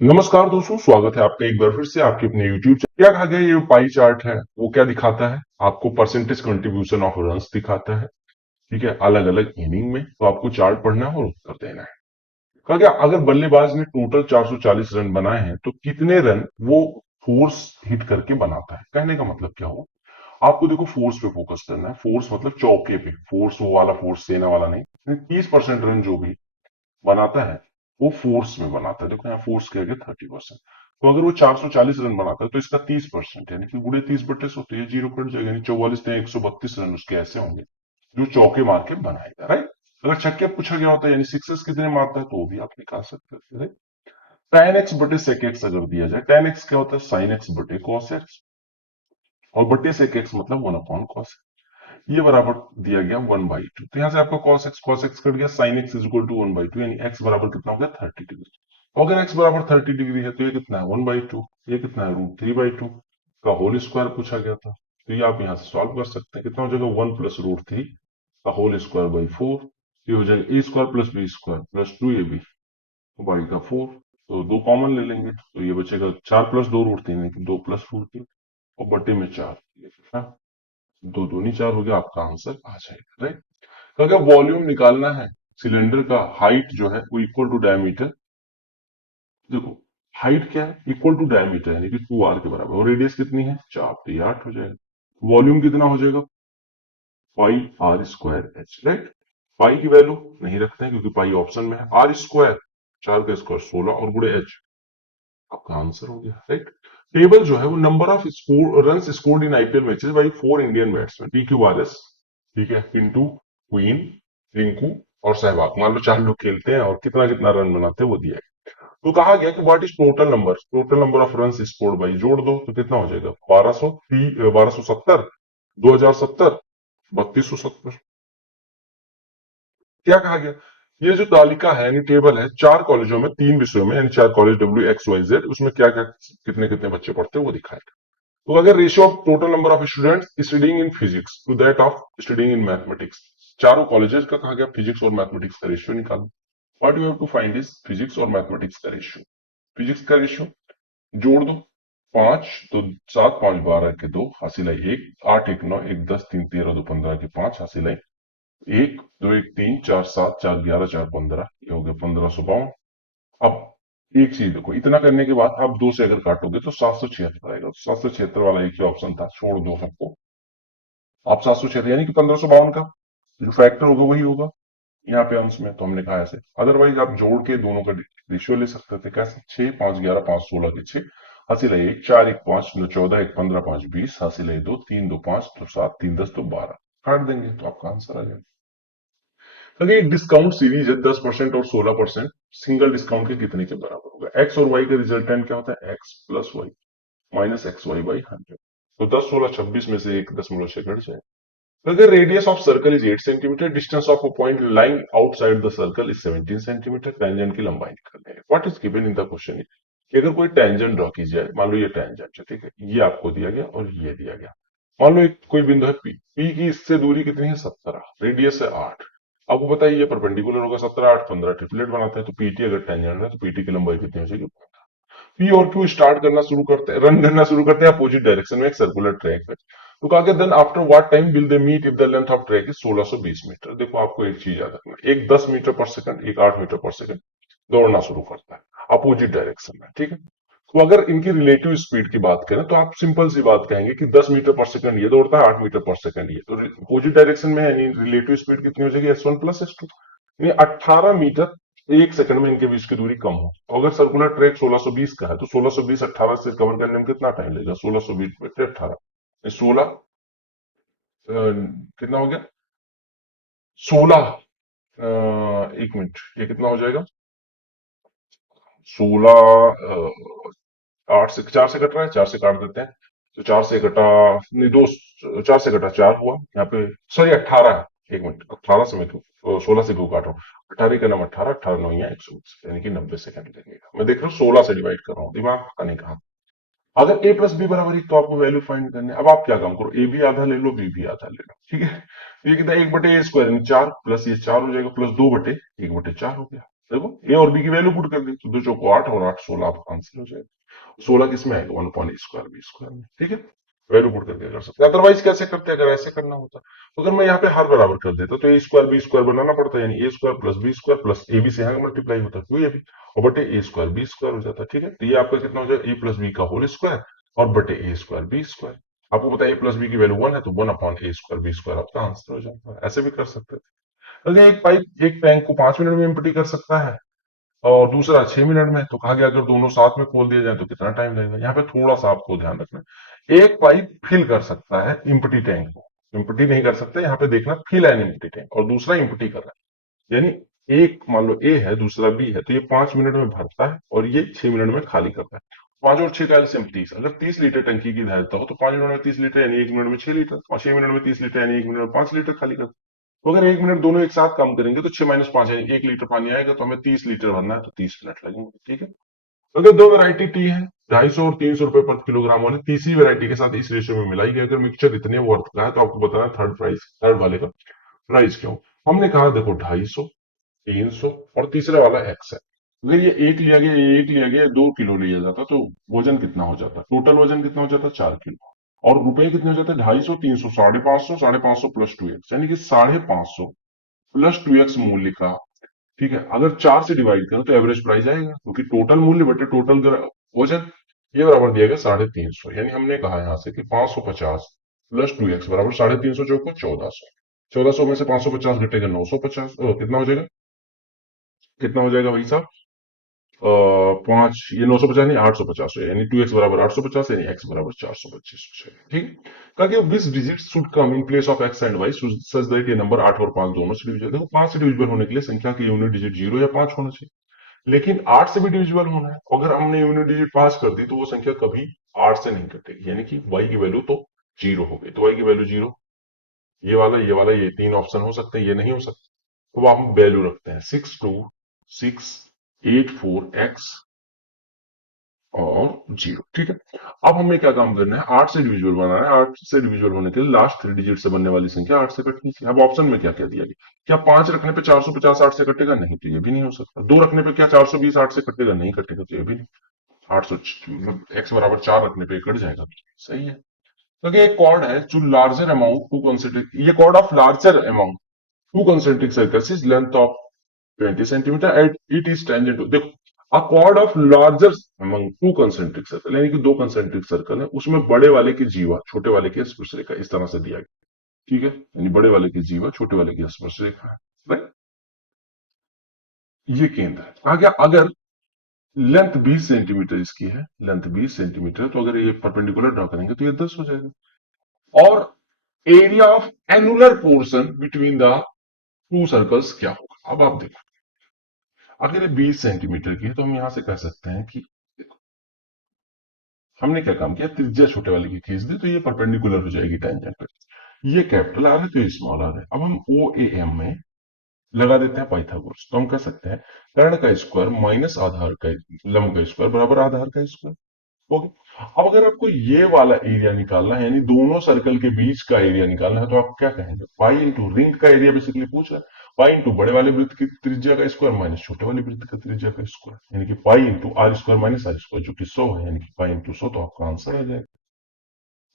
नमस्कार दोस्तों, स्वागत है आपका एक बार फिर से आपके अपने YouTube चैनल। क्या कहा गया, ये पाई चार्ट है वो क्या दिखाता है आपको? परसेंटेज कंट्रीब्यूशन ऑफ रन्स दिखाता है। ठीक है, अलग अलग इनिंग में। तो आपको चार्ट पढ़ना है और उत्तर देना है। कहा गया अगर बल्लेबाज ने टोटल 440 रन बनाए हैं तो कितने रन वो फोर्स हिट करके बनाता है। कहने का मतलब क्या हो, आपको देखो फोर्स पे फोकस करना है। फोर्स मतलब चौके पे, फोर्स वो वाला फोर्स सेना वाला नहीं। 30% रन जो भी बनाता है वो फोर्स में बनाता है। देखो यहाँ फोर्स क्या गया 30%। तो अगर वो 440 रन बनाता है तो इसका 30% यानी कि गुणे 30/100 होते हैं, जीरो कट जाएगा। यानी 44 या 132 रन उसके ऐसे होंगे जो चौके मार के बनाएगा। राइट। अगर छक्के पूछा गया होता है यानी सिक्सेस कितने मारता है तो वो भी आप निकाल सकते हैं। राइट। tan x बटे sec x अगर दिया जाए, tan x क्या होता है sin x बटे cos x, और बटे sec x मतलब 1/cos। ये बराबर दिया गया 1/2। तो यहां से आपका cos x कट गया, sin x is equal to 1/2 यानी x बराबर कितना हो गया 30 डिग्री। तो अगर x बराबर 30 डिग्री है तो ये कितना है 1/2। ये कितना है √3/2 का होल स्क्वायर पूछा गया था। तो ये आप यहां से सॉल्व कर सकते हैं। कितना हो जाएगा 1 प्लस √3 का होल स्क्वायर बाई 4। ये हो जाएगा a square plus b square plus 2ab by का 4। तो दो कॉमन ले लेंगे तो ये बचेगा 4 प्लस 2 √3 यानी कि 2 प्लस √3 और बटे में 4। ये कितना, 2×2=4 हो गया। आपका आंसर आ जाएगा। राइट। तो अगर वॉल्यूम निकालना है सिलेंडर का, हाइट जो है वो इक्वल टू डायमीटर। देखो हाइट क्या है, इक्वल टू डायमीटर यानी कि 2r के बराबर, और रेडियस कितनी है 4, तो ये 8 हो जाएगा। वॉल्यूम कितना हो जाएगा पाई आर स्क्वायर एच। राइट। पाई की वैल्यू नहीं रखते हैं क्योंकि पाई ऑप्शन में है। आर स्क्वायर 4 का स्क्वायर 16 और गुणे एच, आपका आंसर हो गया। राइट। टेबल जो है वो number off score run scored in IPL matches by 4 Indian batsman PQRS। ठीक है, पिंटू, क्वीन, रिंकू और सहवाग। मान लो 4 लोग खेलते हैं और कितना कितना रन बनाते हैं वो दिया है। तो कहा गया कि what is total number of run scored by, जोड़ दो तो कितना हो जाएगा 1270, 2070, 3270। क्या कहा गया, ये जो तालिका है यानी टेबल है, 4 कॉलेजों में 3 विषयों में यानी 4 कॉलेज WXYZ, उसमें क्या क्या कितने कितने बच्चे पढ़ते हैं वो दिखाएगा। तो अगर ratio of total number of students studying in physics to that of studying in mathematics, चारों कॉलेजेस का कहा गया फिजिक्स और मैथमेटिक्स का रेशियो निकालो। What you have to find is physics और मैथमेटिक्स का रेशियो। फिजिक्स का रेशियो जोड़ दो, 5 तो 7 5 12 के 2 हासिल है 1, 8 1 9 1 10 3 13 2 15 के 5 हासिल है 1 2 1 3 4 7 4 11 4 15, ये हो गया 1552। अब एक चीज देखो, इतना करने के बाद आप 2 से अगर काटोगे तो 776 आएगा। 776 वाला एक ही ऑप्शन था, छोड़ दो सबको। आप 776 यानी कि 1552 का जो फैक्टर होगा वही होगा यहाँ पे अंश में, तो हमने कहा ऐसे। अदरवाइज आप जोड़ के दोनों का रेशियो ले सकते थे। कैसे, 6 5 11 5 16 के 6 हासिल है 1, 4 1 5 9 14 1 15 5 20 हासिल है 2 3 2 5 तो 7 3 10 तो 12, काट देंगे तो आपका आंसर आ जाएगा। अगर एक डिस्काउंट सीरीज है 10% और 16%, सिंगल डिस्काउंट के कितने के बराबर होगा। एक्स और वाई का रिजल्टेंट क्या होता है, x plus y minus x y by 100। तो 10 16 26 में से 1.6 घट जाए। अगर radius of circle is 8 centimetre, distance of a point lying outside the circle is 17 centimetre, tangent की लंबाई निकालनी है। What is given in the question कि अगर कोई टेंजेंट ड्रॉ की जाए, मान लो ये टेंजेंट है, ठीक है, ये आपको दिया गया और ये दिया गया। मान लो एक कोई बिंदु है पी की इससे दूरी कितनी है 17, रेडियस है 8। आपको पता है ये परपेंडिकुलर होगा, 17 8 15 ट्रिपलेट बनाते हैं। तो पीटी अगर टेंजेंट है तो पीटी की लंबाई कितनी हो जाएगी। पी और क्यू स्टार्ट करना शुरू करते हैं, रन करना शुरू करते हैं अपोजिट डायरेक्शन में एक सर्कुलर ट्रैक पे। तो कहा गया then after what time will they meet if the length of track is 1620 metre. देखो आपको एक चीज याद रखना, एक 10 मीटर पर सेकंड, एक 8 मीटर पर सेकंड दौड़ना शुरू करता है अपोजिट डायरेक्शन में। ठीक है, तो अगर इनकी रिलेटिव स्पीड की बात करें तो आप सिंपल सी बात कहेंगे कि 10 मीटर पर सेकंड ये दौड़ता है, 8 मीटर पर सेकंड ये, तो अपोजिट डायरेक्शन में है यानी रिलेटिव स्पीड कितनी हो जाएगी S1 प्लस S2, यानी 18 मीटर एक सेकंड में इनके बीच की दूरी कम हो। तो अगर सर्कुलर ट्रैक 1620 का है तो 1620 18 से कवर करने में कितना टाइम लगेगा, 1620 बटे 18, 16 कितना हो गया 16, एक मिनट, ये कितना हो जाएगा 16, 8 से 4 से कट रहा है, 4 से काट देते हैं। तो 4 से कटा, नहीं दो, 4 से कटा 4 हुआ यहाँ पे, सॉरी 18 है। एक मिनट, 18 से मैं क्यों 16 से क्यों काट रहा हूँ, 18 का नाम 18, 18 9 या 120 यानी कि 90 सेकंड लगेगा। मैं देख रहा हूँ 16 से डिवाइड कर रहा हूँ, दिमाग का नहीं कहा। अगर ए प्लस बी बराबर 1 तो आपको वैल्यू फाइंड करनी है। अब आप क्या काम करो, ए भी आधा ले लो बी भी आधा ले लो। ठीक है, ये कितना 1/a² यानी 4 प्लस ये 4 हो जाएगा प्लस 2/1/4 हो गया। देखो ए और बी की वैल्यू पुट कर दी तो 2 चौको 8 और 8 16 आपका आंसर हो जाएगा। 16 किस में आएगा 1/a² b² में, ठीक है। वैल्यू पुट करके कर सकते हैं। अदरवाइज कैसे करते हैं, अगर ऐसे करना होता तो अगर मैं यहाँ पे हर बराबर कर देता तो a² b² बनाना पड़ता, यानी a² plus b² plus A B से यहाँ मल्टीप्लाई होता है ये भी, और बटे a² b² हो जाता है, ठीक है। तो ये आपका कितना हो जाएगा a प्लस बी का होल स्क्वायर और बटे a² b²। आपको पता है a प्लस बी की वैल्यू 1 है तो 1/a² b² आपका आंसर हो जाता है। ऐसे भी कर सकते हैं। अगर एक पाइप एक टैंक को 5 मिनट में एम्प्टी कर सकता है और दूसरा 6 मिनट में, तो कहा गया अगर दोनों साथ में खोल दिए जाए तो कितना टाइम लगेगा। यहाँ पे थोड़ा सा आपको ध्यान रखना है, एक पाइप फिल कर सकता है एम्प्टी टैंक को, एम्प्टी नहीं कर सकते, यहाँ पे देखना फिल एन एम्प्टी टैंक, और दूसरा एम्प्टी कर रहा है, यानी एक मान लो ए है दूसरा बी है, तो ये 5 मिनट में भरता है और ये 6 मिनट में खाली करता है। 5 और 6 का एलसीएम 30, अगर 30 लीटर टंकी की धारिता हो तो 5 मिनट में 30 लीटर यानी 1 मिनट में 6 लीटर, और 6 मिनट में 30 लीटर यानी 1 मिनट में 5 लीटर खाली करता है। तो अगर 1 मिनट दोनों एक साथ काम करेंगे तो 6 - 5 यानी 1 लीटर पानी आएगा, तो हमें 30 लीटर भरना है तो 30 मिनट लगेंगे, ठीक है। अगर दो वैरायटी टी है 250 और 300 रुपए पर किलोग्राम वाले, तीसरी वैरायटी के साथ इस रेशियो में मिलाई गई, अगर मिक्सचर इतने वर्थ का है तो आपको बताना थर्ड प्राइस, थर्ड वाले का प्राइस क्यों। हमने कहा देखो 250, 300 और तीसरे वाला एक्स है। अगर ये एक लिया गया, ये एक लिया गया, 2 किलो लिया जाता तो वजन कितना हो जाता, टोटल वजन कितना हो जाता 4 किलो, और रुपए कितने हो जाते 250, 300, 550, 550 प्लस 2x, यानी कि 550 प्लस 2x मूल्य का, ठीक है। अगर 4 से डिवाइड करें तो एवरेज प्राइस आएगा, क्योंकि टोटल मूल्य बटे टोटल वजन, ये बराबर दिया गया 350, यानी हमने कहा यहां से कि 550 प्लस 2x बराबर 350 चौको 1400, 1400 में से 550 घटेगा 950, कितना हो जाएगा, कितना हो जाएगा भाई साहब, पांच, ये 950 नहीं 850 है, यानी 2x बराबर 850 यानी x बराबर 425 हो जाएगा, ठीक। कहा कि which digit should come in place of x and y such that ये नंबर 8 और 5 दोनों से डिविजिबल। देखो 5 से डिविजिबल होने के लिए संख्या की यूनिट डिजिट 0 या 5 होना चाहिए, लेकिन 8 से भी डिविजिबल होना है, अगर हमने यूनिट डिजिट 5 कर दी तो वो संख्या कभी 8 से नहीं कटेगी, यानी कि y की वैल्यू तो 0 हो गई, तो y की वैल्यू 0, ये वाला ये 3 ऑप्शन हो सकते हैं, ये नहीं हो सकते, तो आप वैल्यू रखते हैं 6268 4x और 0, ठीक है। अब हमें क्या काम करना है, 8 से डिविजिबल बनाना है। 8 से डिविजिबल होने के लिए लास्ट 3 डिजिट से बनने वाली संख्या 8 से कटनी चाहिए। अब ऑप्शन में क्या क्या दिया गया, क्या 5 रखने पे 450 8 से कटेगा, नहीं, तो ये भी नहीं हो सकता। 2 रखने पे क्या 420 8 से कटेगा, नहीं कटेगा, तो ये भी नहीं। 800 मतलब x बराबर 4 रखने पे कट जाएगा, सही है। क्योंकि एक कॉर्ड है जो लार्जर अमाउंट टू कंसेंट्रिक, ये chord of larger amount two concentric circles is length of 20 centimetre and it is tangent to, देखो a chord of larger among two concentric circle, यानी कि 2 कंसेंट्रिक सर्कल है, उसमें बड़े वाले की जीवा छोटे वाले की स्पर्श रेखा इस तरह से दिया गया, ठीक है, यानी बड़े वाले की जीवा छोटे वाले की स्पर्श रेखा है, राइट। ये केंद्र है। आ गया अगर लेंथ 20 सेंटीमीटर इसकी है, लेंथ 20 सेंटीमीटर, तो अगर ये परपेंडिकुलर ड्रॉ करेंगे तो ये 10 हो जाएगा। और area of annular portion between the two circles क्या होगा, अब आप देखो अगर ये 20 सेंटीमीटर की है तो हम यहां से कह सकते हैं कि हमने क्या काम किया, त्रिज्या छोटे वाले की खींच दी तो ये परपेंडिकुलर हो जाएगी टेंजेंट पे। ये कैपिटल आर है तो ये स्मॉल आर है। अब हम ओ ए एम में लगा देते हैं पाइथागोरस, तो हम कह सकते हैं कर्ण का स्क्वायर माइनस आधार का लंब का स्क्वायर बराबर आधार का स्क्वायर। ओके, अब अगर आपको ये वाला एरिया निकालना है, यानी दोनों सर्कल के बीच का एरिया निकालना है, तो आप क्या कहेंगे, पाई इंटू रिंग का एरिया बेसिकली पूछ रहा है, पाई इंटू बड़े वाले वृत्त की त्रिज्या का स्क्वायर माइनस छोटे वाले वृत्त का त्रिज्या का स्क्वायर, यानी कि pi into r square minus r square जो कि 100 है, यानी कि पाई इंटू 100, तो आपका आंसर आ जाएगा।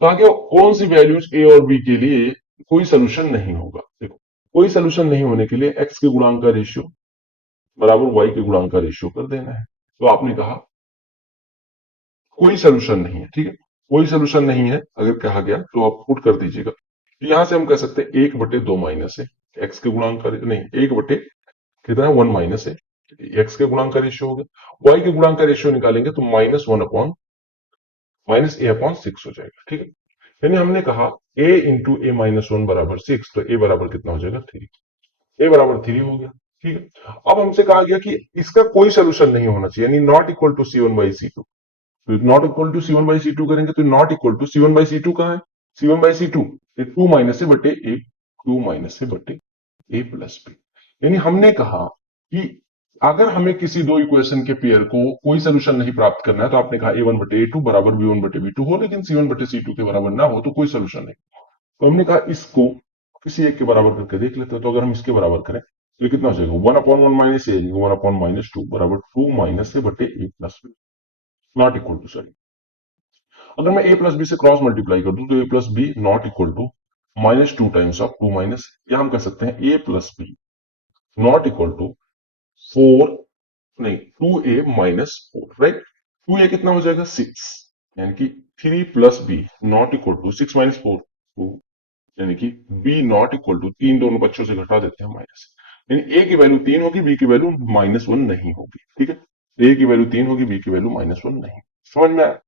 तो आगे कौन सी वैल्यूज ए और बी के लिए कोई सोल्यूशन नहीं होगा, देखो कोई सोल्यूशन नहीं होने के लिए एक्स के गुणांक का रेशियो बराबर वाई के गुणांक का रेशियो कर देना है। तो आपने कहा कोई सोल्यूशन नहीं है, ठीक है, कोई सोल्यूशन नहीं है अगर कहा गया तो आप पुट कर दीजिएगा। तो यहां से हम कह सकते हैं 1/2 माइनस है एक्स के गुणांक का, नहीं 1 बटे कितना है 1 माइनस है एक्स के गुणांक का रेशियो हो गया, वाई के गुणांक का रेशियो निकालेंगे तो -1 अपॉन -a/6 हो जाएगा, ठीक है। यानी हमने कहा a इंटू ए -1 बराबर 6, तो a बराबर कितना हो जाएगा 3, a बराबर 3 हो गया, ठीक है। अब हमसे कहा गया कि इसका कोई सोल्यूशन नहीं होना चाहिए, यानी नॉट इक्वल टू C1/C2, तो नॉट इक्वल टू C1/C2 करेंगे तो नॉट इक्वल टू C1/C2 कहां है, C1/C2 टू माइनस से बटे ए, 2 माइनस से बटे ए प्लस बी। यानी हमने कहा कि अगर हमें किसी दो इक्वेशन के पेयर को कोई सोल्यूशन नहीं प्राप्त करना है, तो आपने कहा A1/A2 बराबर B1/B2 हो, लेकिन C1/C2 के बराबर ना हो तो कोई सोल्यूशन नहीं। तो हमने कहा इसको किसी एक के बराबर करके देख लेते हैं, तो अगर हम इसके बराबर करें ये कितना हो जाएगा 1/1 माइनस ए 1/-2 बराबर 2 माइनस ए बटे a plus b not equal to sorry अगर मैं ए प्लस बी से क्रॉस मल्टीप्लाई कर दूं तो a plus b not equal to -2 times of 2 minus या हम कह सकते हैं a plus b not equal to 4 नहीं 2a-4 राइट 2a कितना हो जाएगा 6 यानी कि 3 plus b not equal to 6 minus 4 2 यानी कि b नॉट इक्वल टू 3 दोनों बच्चों से घटा देते हैं माइनस यानी a की वैल्यू 3 होगी b की वैल्यू -1 नहीं होगी ठीक है a की वैल्यू 3 होगी b की वैल्यू -1 नहीं समझ में आया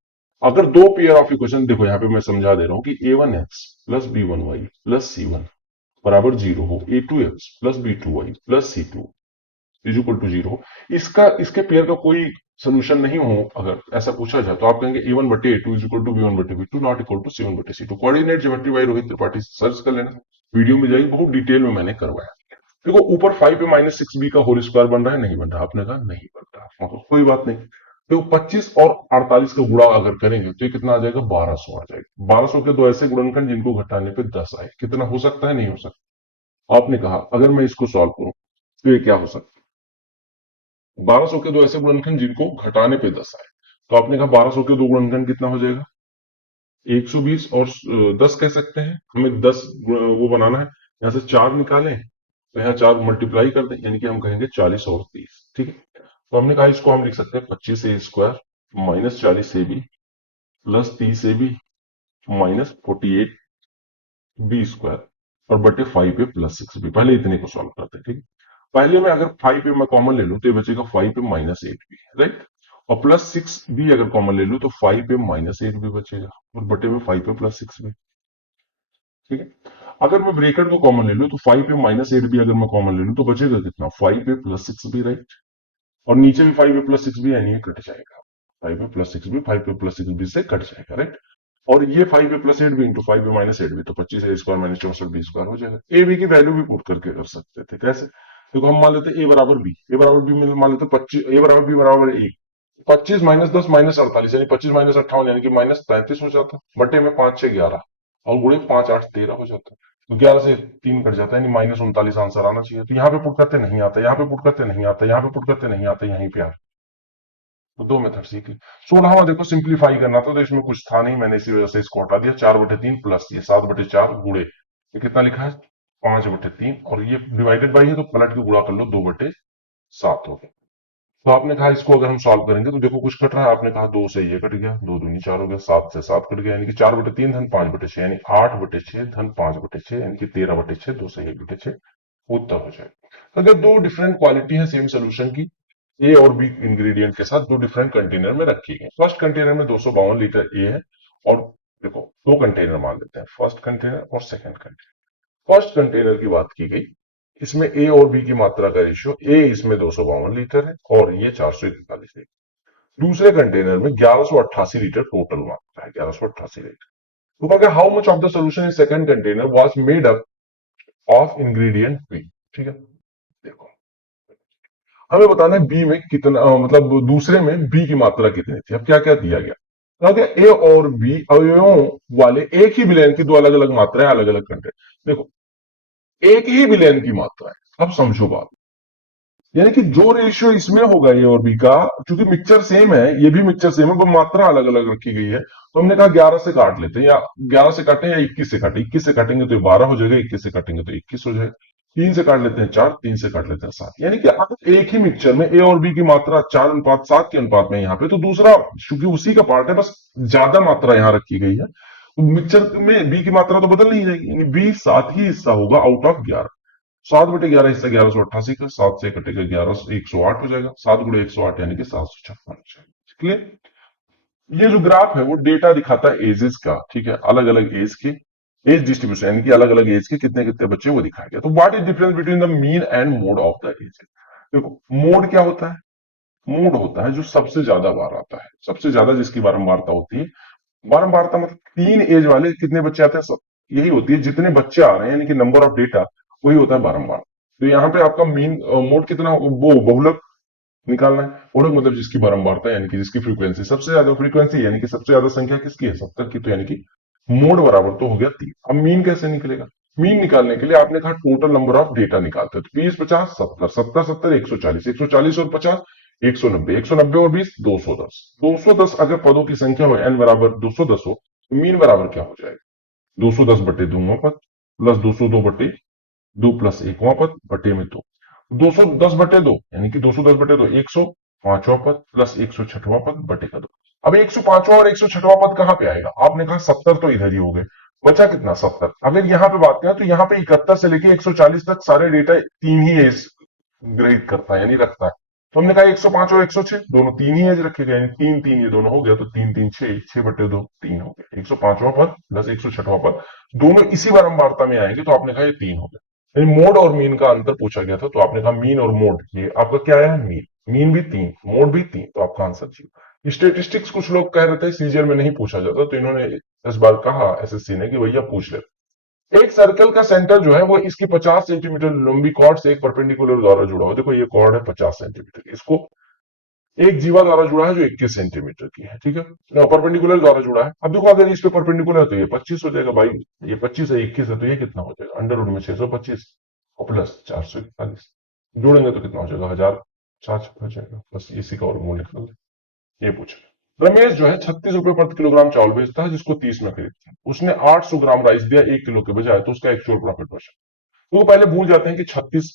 अगर दो पेयर ऑफ इक्वेशन देखो यहाँ पे मैं समझा दे रहा हूं कि a1x plus b1y plus c1 बराबर 0 हो a2x plus b2y plus c2 is equal to 0 इसका इसके पेयर का कोई सोल्यूशन नहीं हो अगर ऐसा पूछा जाए तो आप कहेंगे a1 बटे a2 is equal to b1 बटे b2 not equal to c1 बटे c2 coordinate geometry by Rohit Tripathi search कर लेना वीडियो में जाएगी बहुत डिटेल में मैंने करवाया देखो ऊपर 5 पे -6b का होल स्क्वायर बन रहा है नहीं बन रहा आपने कहा नहीं बन रहा मतलब कोई बात नहीं तो 25 और 48 का गुणा अगर करेंगे तो ये कितना आ जाएगा 1200 आ जाएगा 1200 के दो ऐसे गुणनखंड जिनको घटाने पे 10 आए कितना हो सकता है नहीं हो सकता आपने कहा अगर मैं इसको सॉल्व करूं तो ये क्या हो सकता है 1200 के दो ऐसे गुणनखंड जिनको घटाने पे 10 आए तो आपने कहा 1200 के दो गुणनखंड कितना हो जाएगा 120 और 10 कह सकते हैं हमें 10 वो बनाना है यहां से 4 निकालें तो यहाँ 4 मल्टीप्लाई कर दें यानी कि हम कहेंगे 40 और 30 ठीक है तो हमने कहा इसको हम लिख सकते हैं 25a² -40ab plus 30ab -48b² और बटे 5a प्लस 6b पहले इतने को सॉल्व करते हैं ठीक है पहले में अगर 5 पे मैं कॉमन ले लूं तो ये बचेगा 5 पे -8b राइट और प्लस 6b अगर कॉमन ले लूं तो 5 पे -8b बचेगा और बटे में 5 पे प्लस 6b ठीक है अगर मैं ब्रेकेट को कॉमन ले लूं तो 5 पे -8b अगर मैं कॉमन ले लूं तो बचेगा कितना 5 पे प्लस 6b राइट और नीचे भी 5 पे प्लस 6b यानी ये कट जाएगा 5 पे प्लस 6b 5 पे प्लस 6b से कट जाएगा राइट और ये 5 पे प्लस 8b इंटू 5 पे -8b तो 25a² - 64b² हो जाएगा ए बी की वैल्यू भी पुट करके कर सकते थे कैसे देखो हम मान लेते ए बराबर बी में मान लेते 25 ए बराबर बी बराबर 1 25 -10 -48 यानी 25 -58 यानी कि -33 हो जाता बटे में 5 6 11 और गुणे 5 8 13 हो जाता तो 11 से 3 कट जाता है यानी -39 आंसर आना चाहिए तो यहाँ पे पुट करते नहीं आता यहाँ पे पुट करते नहीं आता यहाँ पे पुट करते नहीं आता यहीं पे आ तो दो मेथड सीख ली 16वां देखो सिंप्लीफाई करना था तो इसमें कुछ था नहीं मैंने इसी वजह से इसको हटा दिया 4/3 प्लस ये 7/4 गुणे ये कितना लिखा है 5/3 और ये डिवाइडेड बाई है तो पलट के गुणा कर लो 2/7 हो गया तो आपने कहा इसको अगर हम सॉल्व करेंगे तो देखो कुछ कट रहा है आपने कहा 2 से ये कट गया 2 दूनी 4 हो गया 7 से 7 कट गया यानी कि 4/3 धन 5/6 यानी 8/6 धन 5/6 यानी कि 13/6 2 से 1/6 उत्तर हो जाएगा तो अगर दो डिफरेंट क्वालिटी है सेम सोल्यूशन की ए और बी इंग्रेडिएंट के साथ दो डिफरेंट कंटेनर में रखी गई फर्स्ट कंटेनर में 252 लीटर ए है और देखो दो कंटेनर मान लेते हैं फर्स्ट कंटेनर और सेकंड कंटेनर फर्स्ट कंटेनर की बात की गई इसमें ए और बी की मात्रा का रेशियो ए इसमें 252 लीटर है और ये 441 लीटर दूसरे कंटेनर में 1188 लीटर टोटल मात्रा है 1188 लीटर तो क्या how much of the solution in second container was made up of ingredient B ठीक है देखो हमें बताना है बी में कितना मतलब दूसरे में बी की मात्रा कितनी थी अब क्या क्या दिया गया तो ए और बी अवयवों वाले एक ही विलयन की दो अलग अलग मात्राएं अलग अलग कंटेंट देखो एक ही विलयन की मात्रा है अब समझो बात यानी कि जो रेशियो इसमें होगा ए और बी का क्योंकि मिक्सचर सेम है ये भी मिक्सचर सेम है पर मात्रा अलग अलग रखी गई है तो हमने कहा 11 से काट लेते हैं या 11 से काटें या 21 से काटें 21 से काटेंगे तो 12 हो जाएगा 21 से काटेंगे तो 21 हो जाएगा 3 से काट लेते हैं 4 3 से काट लेते हैं 7 यानी कि अगर एक ही मिक्सचर में ए और बी की मात्रा 4:7 के अनुपात में यहाँ पे तो दूसरा क्योंकि उसी का पार्ट है बस ज्यादा मात्रा यहाँ रखी गई है तो मिक्सचर में बी की मात्रा तो बदल नहीं जाएगी यानी बी 7 ही हिस्सा होगा आउट ऑफ 11 7/11 हिस्सा 1188 का 7 से कटेगा 108 हो जाएगा 7 गुणे 108 यानी कि 756 हो जाएगा क्लियर ये जो ग्राफ है वो डेटा दिखाता है एजेस का ठीक है अलग अलग एज के एज डिस्ट्रीब्यूशन यानी कि अलग अलग एज के कितने कितने बच्चे वो दिखाया गया तो what is difference between the mean and mode of the age देखो मोड क्या होता है मोड होता है जो सबसे ज्यादा बार आता है सबसे ज्यादा जिसकी बारंबारता होती है बारंबारता मतलब 3 एज वाले कितने बच्चे आते हैं सब यही होती है जितने बच्चे आ रहे हैं यानी कि नंबर ऑफ डेटा वही होता है बारंबार तो यहाँ पे आपका मीन मोड कितना वो बहुलक निकालना है बहुलक मतलब जिसकी बारंबारता यानी कि जिसकी फ्रीक्वेंसी सबसे ज्यादा फ्रीक्वेंसी यानी कि सबसे ज्यादा संख्या किसकी है 70 की तो यानी कि मोड बराबर तो हो गया 3 अब मीन कैसे निकलेगा मीन निकालने के लिए आपने कहा टोटल नंबर ऑफ डेटा निकालते हैं, तो 20 50 70 70 70 140 140 और 50 190 190 और 20 210 210 अगर पदों की संख्या हो n बराबर 210 हो तो मीन बराबर क्या हो जाएगा 210 बटे दूंगा पद प्लस 202 बटे 2 प्लस एकवां पद बटे में 2 210 बटे 2 यानी कि 210 बटे 2 105वां पद प्लस 106वां पद बटे का 2। अब 105वां और 106वां पद कहां पे आएगा आपने कहा 70 तो इधर ही हो गए बचा कितना 70। अगर यहां पे बात करें तो यहां पे 71 से लेके 140 तक सारे डेटा तीन ही एज ग्रहित करता है यानी रखता है। तो हमने कहा 105 और 106 दोनों तीन ही एज रखे गए तीन तीन ये दोनों हो गया तो तीन तीन छह छह बटे दो तीन हो गया 105वां पद प्लस 106वां पद दोनों इसी बारंबारता में आएंगे तो आपने कहा ये तीन हो गया। यानी मोड और मीन का अंतर पूछा गया था तो आपने कहा मीन और मोड ये आपका क्या आया मीन मीन भी तीन मोड भी तीन तो आपका आंसर जीरो। स्टेटिस्टिक्स कुछ लोग कह रहे थे सीजीएल में नहीं पूछा जाता तो इन्होंने इस बार कहा एसएससी ने कि भैया पूछ ले। एक सर्कल का सेंटर जो है वो इसकी 50 सेंटीमीटर लंबी कॉर्ड से एक परपेंडिकुलर द्वारा जुड़ा हो। देखो ये कॉर्ड है 50 सेंटीमीटर इसको एक जीवा द्वारा जुड़ा है जो 21 सेंटीमीटर की है ठीक है परपेंडिकुलर द्वारा जुड़ा है। अब देखो अगर इस पे परपेंडिकुलर है तो ये 25 हो जाएगा भाई ये 25 है 21 है तो ये कितना हो जाएगा अंडर रूट में 625 और प्लस 441 जोड़ेंगे तो कितना हो जाएगा 1000 हो जाएगा बस इसी का वर्गमूल निकाल ले। ये पूछा रमेश जो है 36 रुपए प्रति किलोग्राम चावल बेचता है जिसको 30 में खरीदता है उसने 800 ग्राम राइस दिया 1 किलो के बजाय तो उसका एक्चुअल प्रॉफिट बचा। तो वो पहले भूल जाते हैं कि 36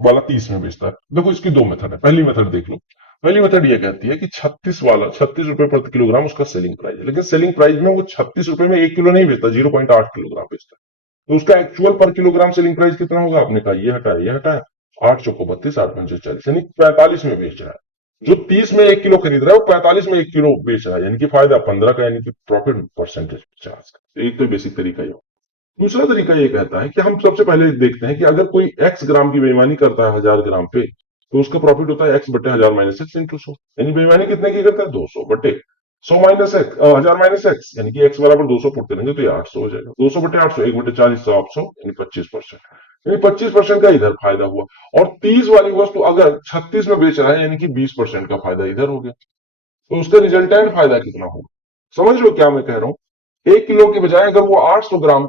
वाला 30 में बेचता है। देखो इसकी दो मेथड है पहली मेथड देख लो। पहली मेथड ये कहती है कि 36 वाला 36 रुपए प्रति किलोग्राम उसका सेलिंग प्राइस है लेकिन सेलिंग प्राइस में वो 36 रुपए में 1 किलो नहीं बेचता 0.8 किलोग्राम बेचता है। तो उसका एक्चुअल पर किलोग्राम सेलिंग प्राइस कितना होगा आपने कहा ये हटाया 8 चौको 32 8 पंचे 40 यानी 45 में बेच रहा है। जो 30 में 1 किलो खरीद रहा है वो 45 में 1 किलो बेच रहा है यानी कि फायदा 15 का यानी कि प्रॉफिट परसेंटेज 50 का। एक तो बेसिक तरीका ये। दूसरा तरीका ये कहता है कि हम सबसे पहले देखते हैं कि अगर कोई एक्स ग्राम की बेईमानी करता है 1000 ग्राम पे तो उसका प्रॉफिट होता है एक्स बटे 1000 माइनस एक्स इंटू 100 यानी बेईमानी कितने की करता है 200 बटे 100 माइनस एक्स 1000 माइनस एक्स यानी कि एक्स बराबर 200 पुट करेंगे तो ये 800 हो जाएगा 200 बटे 800 1 बटे 40 100 800 यानी 25% यानी 25% का इधर फायदा हुआ। और 30 वाली वस्तु अगर 36 में बेच रहा है यानी कि 20% का फायदा इधर हो गया। तो उसका रिजल्टेंट फायदा कितना होगा समझ लो क्या मैं कह रहा हूं 1 किलो के बजाय अगर वो 800 ग्राम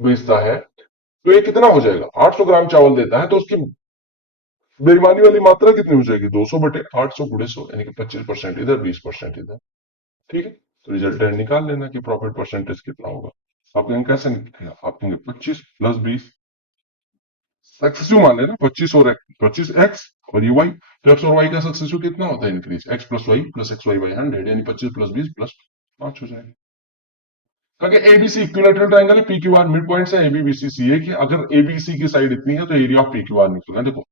बेचता है तो ये कितना हो जाएगा 800 ग्राम चावल देता है तो उसकी बेईमानी वाली मात्रा कितनी हो जाएगी 200 बटे 800 गुणे 100 यानी कि 25% इधर 20% इधर। ठीक है तो रिजल्टेंट निकाल लेना कि प्रॉफिट परसेंटेज कितना होगा। आप कहेंगे कैसे निकलेगा आप कहेंगे 25 प्लस 20 सक्सेसिव मान लेना 25 और 25x और ये y तो एक्स और y का सक्सेसिव कितना होता है increase x plus y plus x y by 100 यानी 25 प्लस 20 प्लस 5 हो जाएगा। क्योंकि एबीसी इक्विलेटरल ट्रायंगल है P Q R mid point है एबीबीसी सी है कि अगर एबीसी की साइड इतनी है तो area of P Q R निकलना है। देखो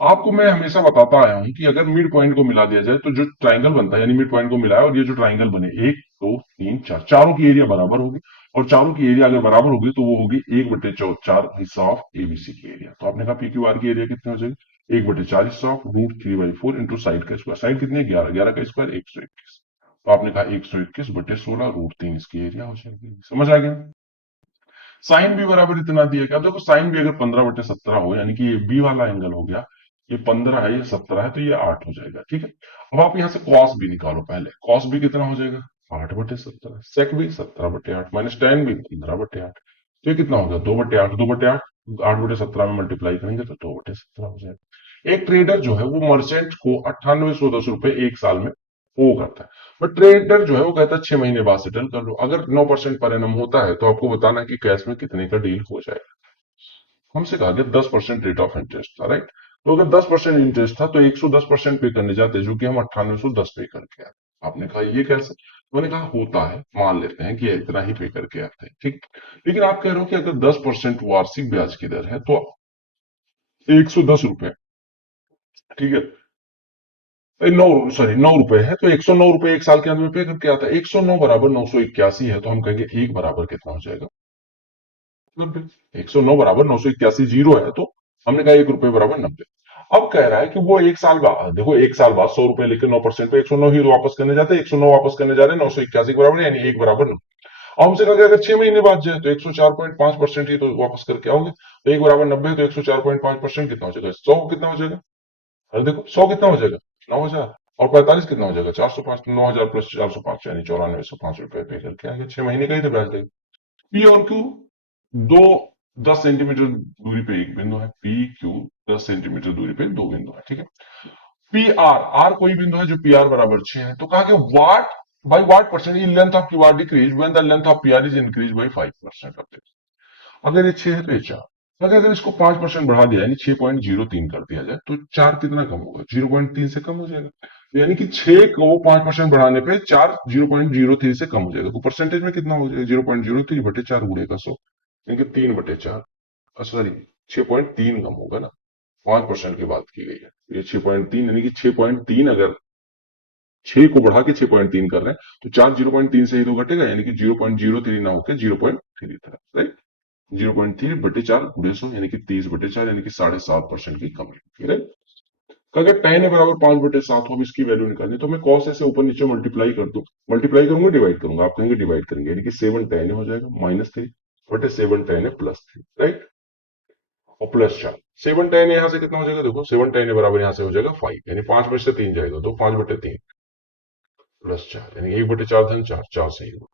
आपको मैं हमेशा बताता आया हूं कि अगर मिड पॉइंट को मिला दिया जाए तो जो ट्राइंगल बनता है यानी मिड पॉइंट को मिलाया और ये जो ट्राइंगल बने 1 2 3 4 चारों की एरिया बराबर होगी और चारों की एरिया अगर बराबर होगी तो वो होगी 1/4 हिस्सा ऑफ एबीसी की एरिया। तो आपने कहा पीक्यूआर की एरिया कितनी हो जाएगी 1/4 हिस्सा ऑफ √3/4 इंटू साइड का स्क्वायर साइड कितनी है 11 11 का स्क्वायर 121 तो आपने कहा 121 बटे 16 √3 इसकी एरिया हो जाएगी। समझ आ गया। साइन भी बराबर इतना दिया गया देखो साइन भी अगर 15/17 हो यानी कि ये बी वाला एंगल हो गया ये 15 है ये 17 है तो ये 8 हो जाएगा। ठीक है अब आप यहां से कॉस भी निकालो पहले कॉस भी कितना हो जाएगा 8/17 सेक भी 17/8 माइनस टेन भी 15/8 तो ये कितना हो गया 2/8 2/8 8/17 में मल्टीप्लाई करेंगे तो 2/17 हो जाएगा। एक ट्रेडर जो है वो मर्चेंट को 9810 रुपए एक साल में वो करता है बट ट्रेडर जो है वो कहता है 6 महीने बाद सेटल कर लो। अगर 9% पर एनम होता है तो आपको बताना है कि कैश में कितने का डील हो जाएगा। हमसे कहा गया 10% रेट ऑफ इंटरेस्ट था राइट। तो अगर 10% इंटरेस्ट था तो 110% पे करने जाते जो कि हम 9810 पे करके आए। आपने कहा ये कैसे तो मैंने कहा होता है मान लेते हैं कि इतना ही पे करके आते हैं ठीक। लेकिन आप कह रहे हो कि अगर 10% वार्षिक ब्याज की दर है तो 110 रुपए ठीक है 9 रुपए है तो 109 रुपए एक साल के अंत में पे करके आता है 109 बराबर 981 है तो हम कहेंगे एक बराबर कितना हो जाएगा 90। 109 बराबर 981 जीरो है तो हमने कहा 1 रुपए बराबर 90। अब कह रहा है कि वो एक साल बाद देखो एक साल बाद 100 रुपए लेकर 9% पे 109 ही वापस करने जाते हैं 109 वापस करने जा रहे हैं 981 के बराबर यानी एक बराबर 90। अब हमसे कहा अगर 6 महीने बाद जाए तो 104.5% ही तो वापस करके आओगे तो एक बराबर 90 तो 104.5% कितना हो जाएगा 100 कितना हो जाएगा अरे देखो 100 कितना हो जाएगा 9,000 और 45 कितना हो जाएगा 405 9,000 प्लस 405 यानी 9405 रुपए पे करके आएंगे 6 महीने का ही तो ब्याज देगा। पी और क्यू दो 10 सेंटीमीटर दूरी पे एक बिंदु है, पी क्यू 10 सेंटीमीटर दूरी पे दो बिंदु है, ठीक है। पी आर, आर कोई बिंदु है जो पी आर बराबर 6 है, तो कहा कि what by what percent length of Q R decrease when the length of P R is increase by 5%। अगर ये 6 है तो ये 4, अगर इसको 5% बढ़ा दिया यानी 6.03 कर दिया जाए तो 4 कितना कम होगा, 0.3 से कम हो जाएगा। तो यानी कि 6 को 5% बढ़ाने पे 4 0.03 से कम हो जाएगा, तो परसेंटेज में कितना हो जाएगा, 0.03 बटे 4 गुणे का 100, यानी कि 3/4, सॉरी 6.3 कम होगा ना, 5% की बात की गई है। ये 6.3 यानी कि 6.3, अगर 6 को बढ़ा के 6.3 कर रहे हैं तो 4 0.3 से ही तो घटेगा, यानी कि 0.03 ना होकर 0.3 था, राइट। 0.3 बटे 4 गुणे 100 यानी कि 30/4, यानी कि 7.5% की कमी, राइट। अगर tan है बराबर 5/7 हो, अब इसकी वैल्यू निकालनी, तो मैं cos से ऊपर नीचे मल्टीप्लाई कर दूं, मल्टीप्लाई करूंगा डिवाइड करूंगा, आप कहेंगे डिवाइड करेंगे, यानी कि 7 tan हो जाएगा -3 बटे 7 tan +3, राइट, और +4। 7 tan यहां से कितना हो जाएगा, देखो 7 tan बराबर यहां से हो जाएगा 5, यानी 5 में से 3 जाएगा तो 5/3 +4, यानी 1/4 धन 4, 4 सही होगा।